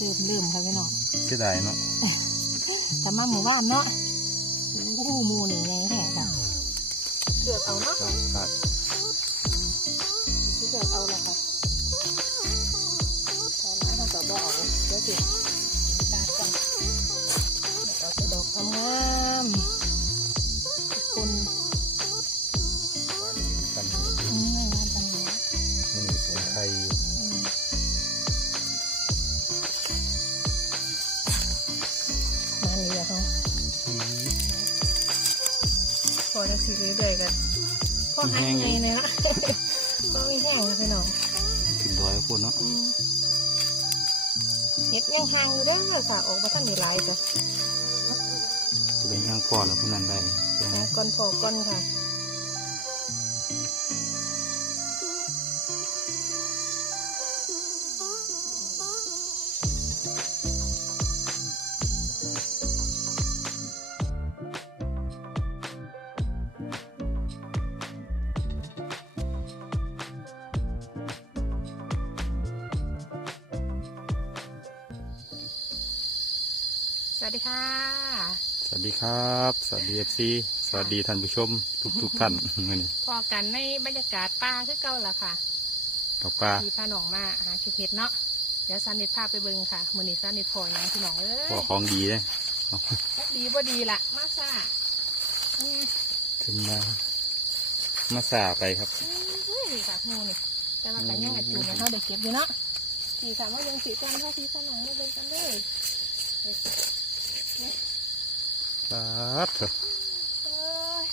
เริ่มเริ่มค่ะพี่น้องเสียดายเนาะแต่มาหมู่บ้านเนาะโอ้โหหมูนี่ไงแห่ค่ะเลือกเอาเนาะครับครับที่เลือกเอาละค่ะพอแล้วเราก็บเอาเดี๋ยวสิตาก่อนเอาแต่ดอกงาม อจะสีเรื่อยๆกันพอหายไงเนี่ยนะพอมีแห้งแล้วพี่น้องถึงร้อยคนเนาะอืมเห็ดยังห่างอยู่เด้อสาออกมาท่านได้หลายจ้ะตัวเป็นย่างก่อนแล้วพวกนั้นได้หาก้อนพอก้อนค่ะ สวัสดีค่ะ สวัสดีครับ สวัสดีเอฟซีสวัสดีท่านผู้ชม ทุกทุกๆท่านมื่อนี้พอกันในบรรยากาศป่าคือเก่าละค่ะกับปลาที่พาหนองมาหาเห็ดเนาะเดี๋ยวซันนิดพาไปเบิ่งค่ะมือนี้ซันนิดพออย่างพี่น้องเอ้พอยของดีเลยดีบ่ดีละมาซ่าเนี่ยถึงมามาสาไปครับอุ้ยค่ะงูนี่แต่ว่ากันยังอัดอยู่เนี่ยเขาเด็กเก็บอยู่เนาะสีค่ะว่ายังสีกันเท่าพี่สนองมาเบิ่งกันเลย ปลาดเถอะเอ้ย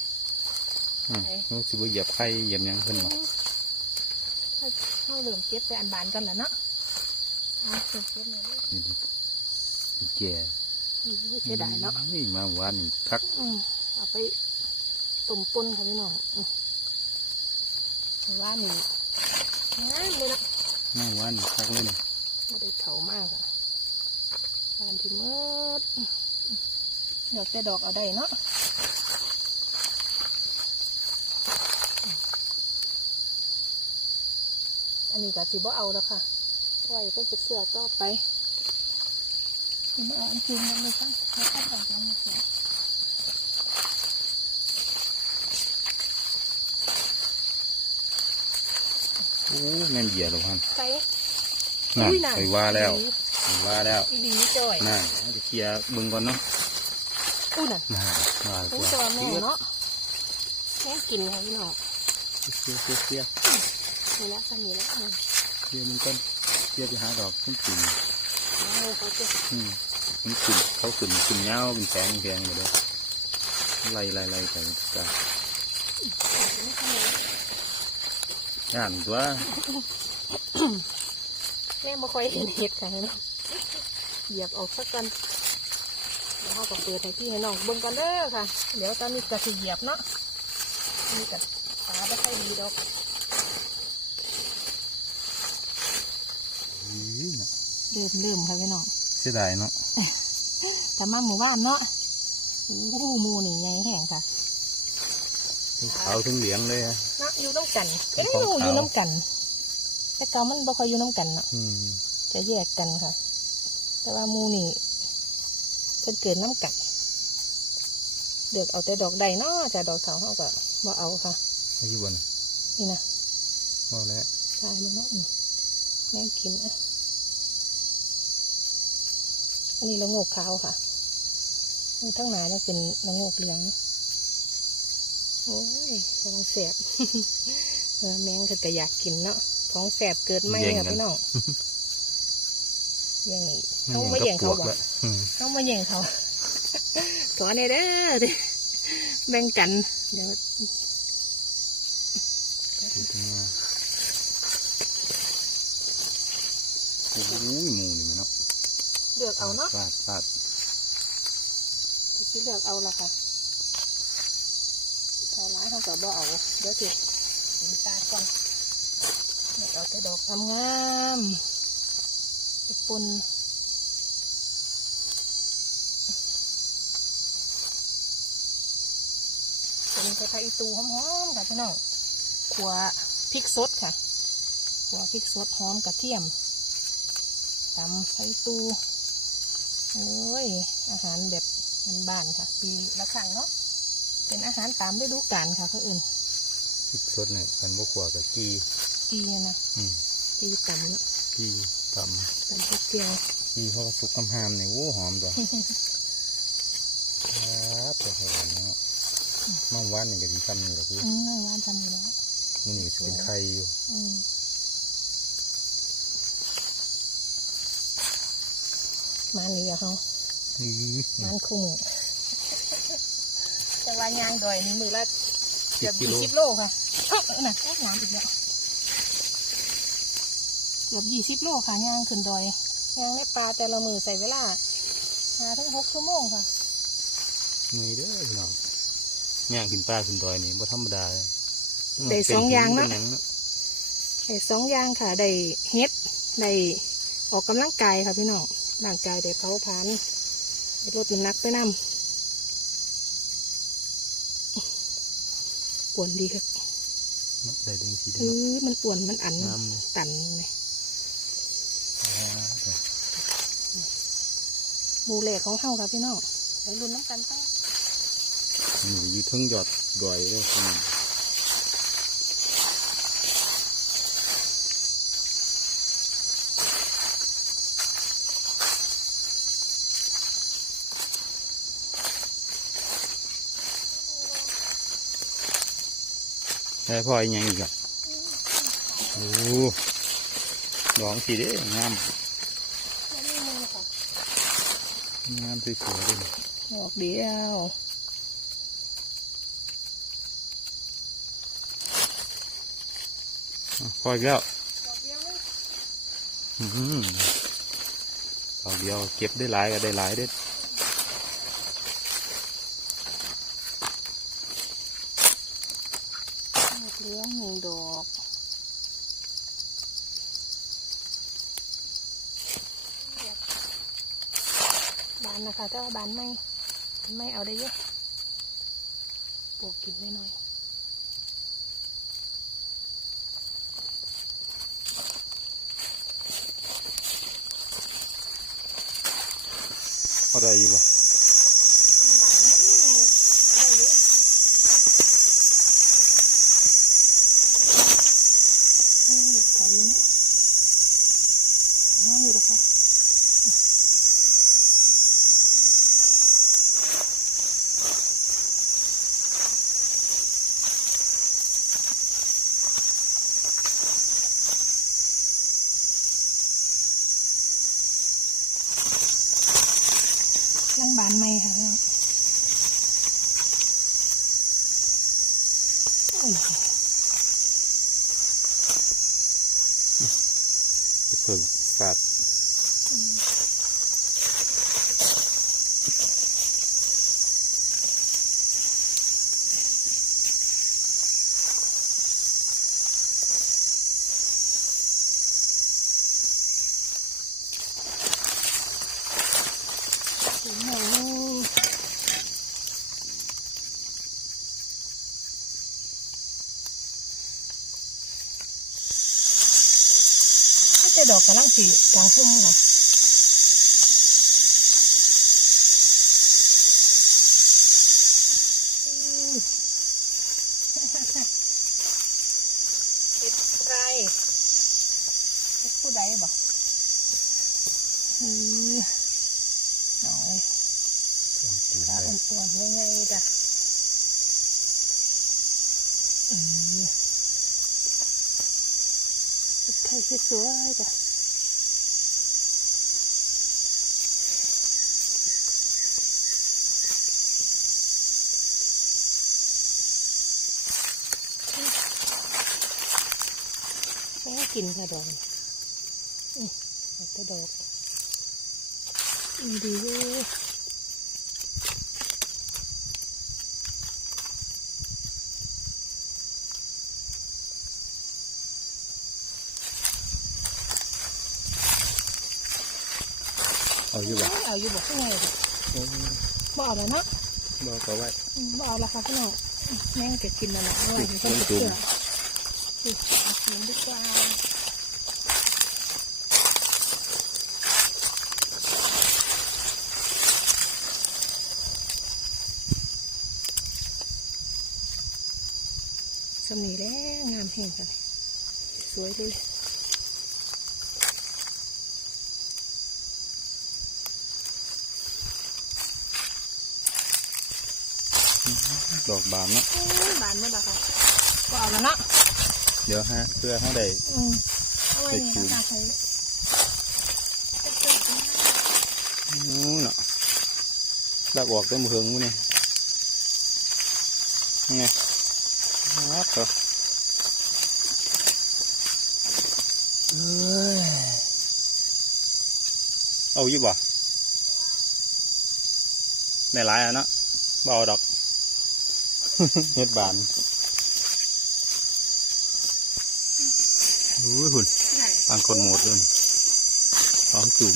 อืมรู้สึกว่าเหยียบไข่เหยียบหยังขึ้นมาเขาเริ่มเก็บไปอันบานกันแล้วเนาะเอาเก็บเก็บเลยเด้อนี่ดิดิแก่อุ้ยเสียดายเนาะนี่มาหวานนี่คักอืมเอาไปต้มปนค่ะพี่น้องอืมแต่ว่านี่งามเลยเนาะมาหวานนี่คักเลยนี่ไม่ได้เถามากอะบานที่มืด ดอกแต่ดอกเอาได้เนาะอันนี้ก็สิบ่เอาแล้วค่ะไว้ก็จะเสือต่อไปมาเอาอันจริงมันเลยค่ะแล้วก็ดอกยังไม่เสร็จโอ้แม่นเหยียบหรอกพันไปน่ะอุ้ยไปว่าแล้วไปว่าแล้วอีหลีจ่อยน่าจะเคลียร์เบิ่งก่อนเนาะ อุ้ยน่ะน่าว่าอุ้ยว่าตัวแม่เคลียร์เนาะแม่กินค่ะพี่น้องเคลียร์เคลียร์เคลียร์นี่ละสนิทแล้วมันเคลียร์มันก่อนเคลียร์ไปหาดอกขึ้นกลิ่นเอาเขาจะอืมมันกลิ่นเขากลิ่นกลิ่นเงาเป็นแสงแสงอยู่เลยไล่ไล่ไล่ไปจ้ะย่านตัวแม่ไม่ค่อยเห็นเห็ดค่ะพี่น้องเหยียบออกสักกัน เดี๋ยวเขาก็เปิดให้พี่ให้น้องเบิ่งกันเด้อค่ะ เดี๋ยวตอนนี้ก็สิเหยียบเนาะนี่กับตาไม่ค่อยดีดอกอี๋น่ะเริ่มเริ่มค่ะพี่น้องเสียดายเนาะแต่มาหมู่บ้านเนาะโอ้โหหมูนี่ไงแห้งค่ะทั้งขาวทั้งเหลืองเลยอะเนาะอยู่น้ำกันเป็เอ้นยของหมูขาวอยู่น้ำกัน แต่เก่ามันบ่ค่อยอยู่น้ำกันเนาะอืมจะแยกกันค่ะ แต่ว่าหมูนี่เพิ่นเกิดน้ำกันเดือกเอาแต่ดอกใดเนาะจะดอกเถาเขาก็บ่เอาค่ะไอ้ยี่บนนี่นะว่าแล้วตายมันเนาะอืมแม่งกินอะอันนี้ละโงกขาวค่ะอันทั้งหนาเนี่ยเป็นละโงกเหลืองโอ้ยท้องแสบเออแมงคือก็อยากกินเนาะท้องแสบเกิดไม่ค่ะพี่น้อง ยังไงมันเขายังมากับแย่งปเขาวกบ่แล้วอืมเขามาแย่งเขาถอนในเด้อดิแบ่งกัน เดี๋ยวดูถึงว่าโอ้ยหมูนี่มันเนาะเลือกเอาเนาะฟาดฟาดที่เลือกเอาละค่ะพอร้ายเขาก็บ่เอาเดี๋ยวสิเห็นตาก่อนเลือกเอาแต่ดอกงามๆไปปนเป็นกระไทยตูหอมๆค่ะพี่น้องขัวพริกสดค่ะขัวพริกสดหอมกระเทียมตำไข่ตูโอ้ย อาหารแบบบ้านๆค่ะ ปีละครั้งเนาะ เป็นอาหารตามฤดูกาลค่ะเขาอื่นพริกสดเนี่ยกันบกขวากับกีจีอะนะอืมจีตำเนาะกี ตตำพริกเกลียวำกีเพราะว่าสุกกำหามเนี่ยโอ้หอมตัวครับแต่เห็นเนาะมังวันนี่ก็ดีทำนี่แหละคืออืมร้านทำอยู่แล้วนี่นี่จะเป็นไข่อยู่อืมมาเหลือเขาอื้อมันคู่มือแต่ว่ายางดอยนี่มือละสิเกืบอบกิยี่โลสิบโลค่ะเอ้าน่ะแอบน้ำอีกแล้ว เกือบยี่สิบโลค่ะยางขึ้นดอยยางในป่าแต่ละมือใส่เวลาหาถึงหกชั่วโมงค่ะมือเด้อพี่น้องย่างขึ้นป้าขึ้นดอยนี่บ่ธรรมดาเลยได้สองอย่างเนาะเนาะได้สองอย่างค่ะได้เฮ็ดได้ออกกำลังกายค่ะพี่น้องร่างกายได้เผาผลาญได้ลดน้ำหนักไปนำปวนดีค่ะได้เด้งสีเอเด้งอมันปวนมันอันน้ำเลยตันเลย อ๋อเด้อ หมูเหล็กของเฮาค่ะพี่น้องไปรุ่นน้ำกันไปนี่อยู่เทั้งยอดดอยเลยพี่น้องได้พ่ออีกอยังอีกอะโอ้ดองสีเด้งาม งามสวยๆเลยดอกเดียวอะพออีกแล้วอื้อหือดอกเดียวเก็บได้หลายก็ได้หลายเด้อดอกเหลี้ยงหนึ่งดอกบานนะคะแต่ว่าบานไม่ ไม่เอาได้เยอะปลูกกินน้อยอะไรอยู่บ่ ๆบานไม่ได้เยอะเออหยุดเขาอยู่เนาะงามอยู่หรอคะ ยังบานไม่ค่ะพี่น้องโอ้ย ไปเพิ่งสาด สีหนูนี่จะดอ กกระลังสีกลางพุ่มค่ะอืมเป็ดไก่เป็ดผู้ใดบอกอือหน่อยปูปลาได้อ้วนๆยังไงจ้ะอืมเป็ดไข่สวยๆจ้ะแค่ กินค่ะดอกอืมเอาแต่ดอกอีดีเว้ยเอาอยู่บ่เอาอยู่บอกข้างในดิบ่เอาแล้วเนาะบ่ก็ไว้อืมบ่เอาละค่ะพี่น้องแม่งจะกินอะไรอร่อยอยู่คนเชื่อ หินดีกว่าสมนีแล้วงามแห้งกันสวยเลยดอกบานเนาะบานเมื่อไหร่ก็เอาแล้วเนาะ เดี๋ยวฮะเพื่อเขาได้อืมเอาไว้นี่นะคะใส่นู้นเนาะลากออกได้มือเฮิงมั้เนี่ยนี่ไงครับเหรอเอ้ยเอาอยู่บ่ในหลายอะเนาะบ่เอาดอก เฮ็ดบานอุ้ยหุ่น บางคนหมดเลยสองจุ่ม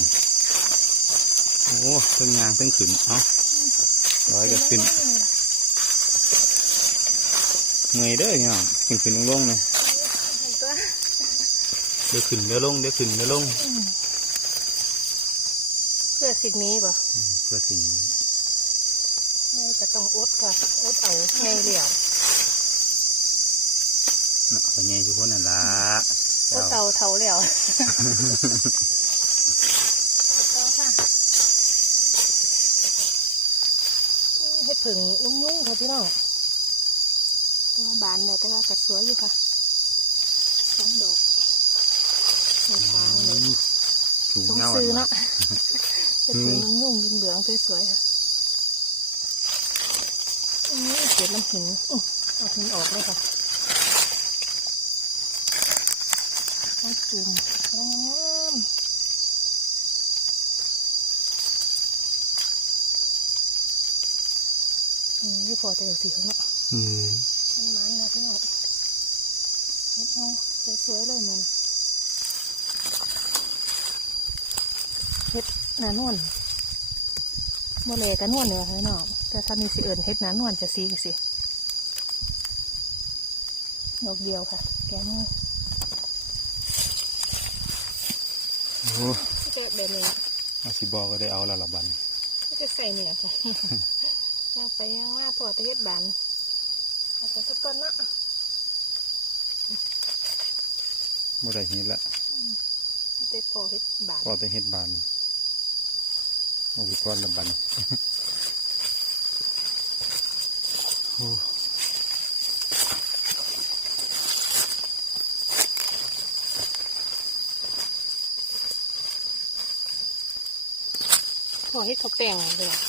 โอ้เพิ่งงางเพิ่งขึ้นเอ้าร้อยก็ขึ้นเงยเด้อเนี่ยขึ้นขึ้นลงลงๆเลยเดี๋ยวขึ้นเดี๋ยวลงเดี๋ยวขึ้นเดี๋ยวลง เพื่อสิ่งนี้ป่ะเพื่อสิ่งนี้ไม่จะต้องอดค่ะอดเอาไงเหลี่ยวเนาะเป็นไงทุกคนนั่นละ อดเตาเท่าเหลี่ยวต่อค่ะให้ผึ่งนุ่งๆค่ะพี่น้องตัวบานเนี่ยแต่ว่ากัดสวยอยู่ค่ะสองดอกในทางเลยสูงต้องเงาซื้ออะเนาะให้ผึ่งนุ่งๆเหลืองๆสวยๆค่ะอืมเก็บน้ำหินอื้อเอาหินออกเลยค่ะ กินงามนี่พอแต่เดี๋ยวสีเขาเนาะอืมมันมันเลยพี่น้องเฮ็ดเอาสวยๆเลยมันเฮ็ดหนานวลโมเลกันนวลเนี่ยค่ะพี่น้องแต่ถ้ามีสิเอิญเฮ็ดหนานวลจะสีสิดอกเดียวค่ะ แกมื โอ้ก็จะแบบนี้อาสิบอกก็ได้เอาและละบันก็จะใส่เนี่ยค่ะเอาไปย่างว่าพอจะเฮ็ดบานเอาไปทุกคนเนาะบ่ได้เฮ็ดละจะพอเฮ็ดบานพอแต่เฮ็ดบานเอาไปก่อนละบันโอ้ พอเฮ็ดข้าวแป้งเลยอะ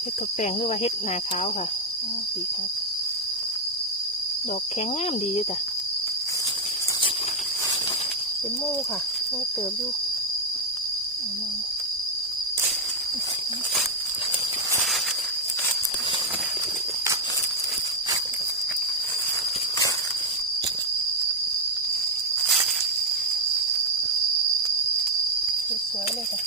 เฮ็ดข้าวแป้งหรือว่าเฮ็ดนาขาวค่ะอ๋อสีครับดอกแข็งงามดีอยู่จ้ะเป็นหมูค่ะไม่เติบอยู่เอามาสวยๆเลยค่ะ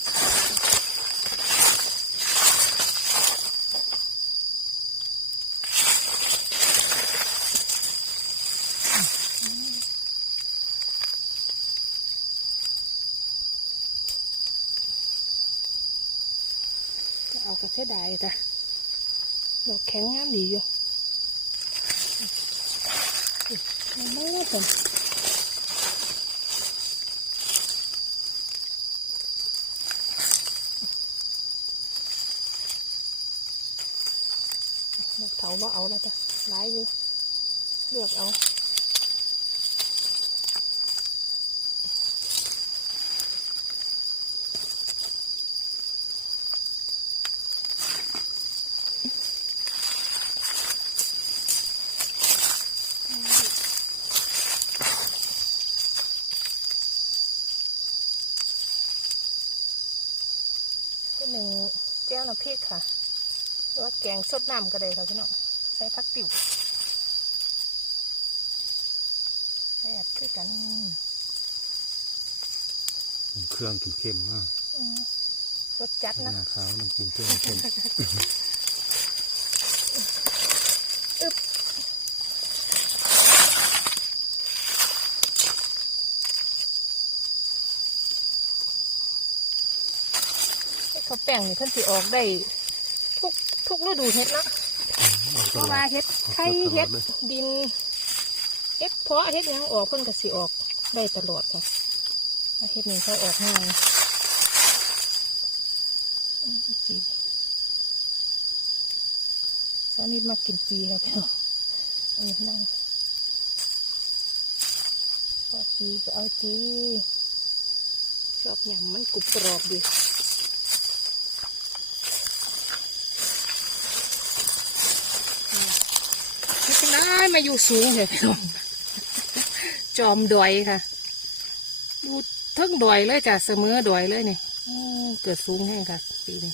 จะเอากระเทศได้ จ้ะดอกแข็งงามดีอยู่เอามาแล้วกันดอกเถาว่าเอาแล้วจ้ะหลายอยู่เลือกเอา ที่หนึ่งแก้วน้ำพริกค่ะหรือว่า แกงสดน้ำก็ได้ค่ะพี่น้องใส่ผักติ๋วแซ่บคือกันเครื่องเข้มๆมากอืมรสจัดหนะน้าขาวมันกินเครื่องเข้มเฮ็ดข้าวแป้งนี่เพิ่นสิออกได้ ทุกทุกฤดูเฮ็ดเนาะเอาเพตลราะอว่าดเฮ็ดไข่ออกตลอดเฮ็ดเลยดินเฮ็ดเพราะเฮ็ดหยังออกเพิ่นก็สิออกได้ตลอดค่ะเฮ็ดนี่เขาออกง่ายอืมจีสานิดมากินจีครับพี่น้องอันนี้นั่งชอบจีก็เอาจีชอบยำมันกรุบกรอบดี นี่เป็นได้ มาอยู่สูงเลยพี่น้องจอมดอยค่ะอยู่เทั้งดอยเลยจ้ะเสมอดอยเลยนี่อืมเกิดสูงแห้งค่ะ ปีนี้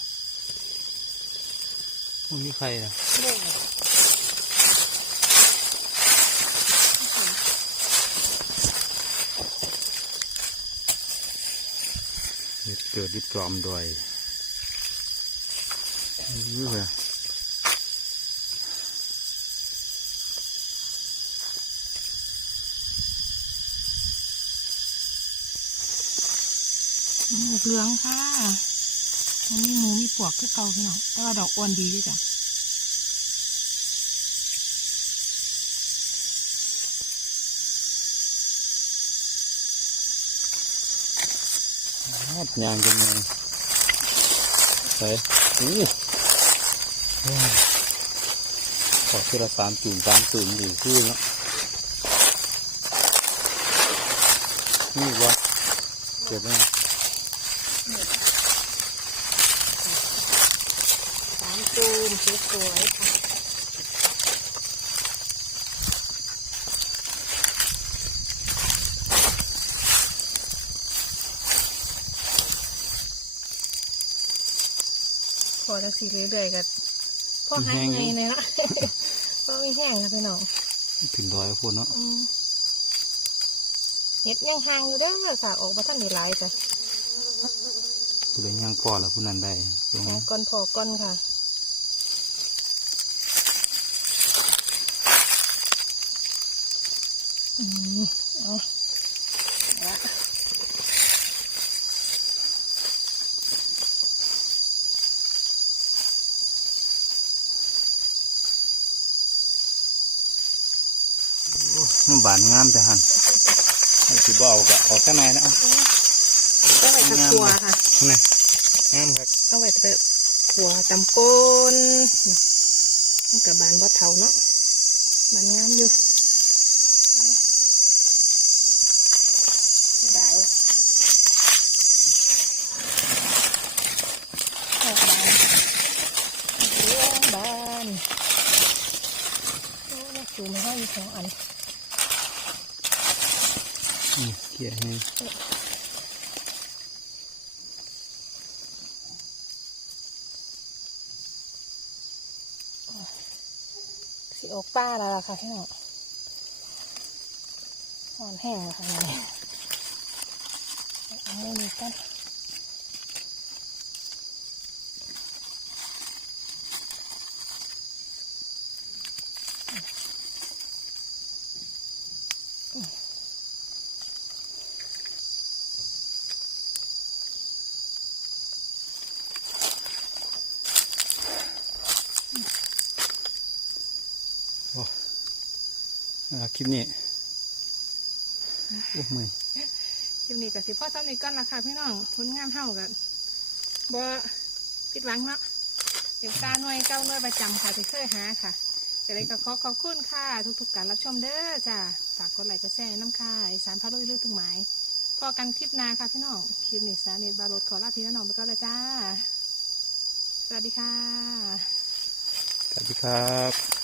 มันมีใครนะเฮ็ดเกิดดิบจอมดอยอื้อเว้ย เหลืองค่ะมันมีหมูมีปวกคือเก่าพี่น้องแต่ว่าดอกอ้วนดีด้วยจ้ะฮอดยางจังไงใส่อู้โอ้ยขอทีละสามจุ่มสามจุ่มอยู่คือเนาะนี่วะเกิดแล้ว สามตูม สวยๆค่ะพอจังสีเรื่อยๆกันพ่อหางไงเนี่ยละพ่อไม่แห้งค่ะพี่น้องถึงดอยแล้วพุ่นเนาะอืมเห็ดยังห่างอยู่เด้อค่ะออกมาท่านได้หลายจ้ะผู้ใดย่างพอแล้วผู้นั้นได้ลงหาก้อนพอก้อนค่ะอืมเอาละ มันบานงามแต่หันให้ สิบ่เอากะเอาแค่ไหนอยนะเอาต้องไปตะขัวค่ะนี่งามครับต้องไปตะขัวจำปนมันกับบานบ่เทาเนาะบานงามอยู่เอาได้ออกบานเลี้ยงบานโอ้ยจูไม่ให้อีกสองอัน นี่เกี่ยให้ สีอกป้าแล้วล่ะค่ะพี่น้องหอนแห้งค่ะนี่เอาเรื่องนี้กัน ครับคลิปนี้โอ้ไม่คลิปนี้กับสิพ่อซ้ำนี้ก่อนละค่ะพี่น้องผลงานเท่ากันบ่ผิดหวังเนาะเด็กตาหน่วยเก้าหน่วยประจำค่ะที่เคยหาค่ะแต่เลยก็ขอขอบคุณค่ะ ทุกๆการรับชมเด้อจ้าฝากกดไลค์กดแชร์น้ำค่ะอีสานพาลุยเลือกทุกหมายพอกันคลิปหนาค่ะพี่น้อง คลิปนี้สานิทบารถขอลาพี่น้องไปก่อนละจ้า สวัสดีค่ะ สวัสดีครับ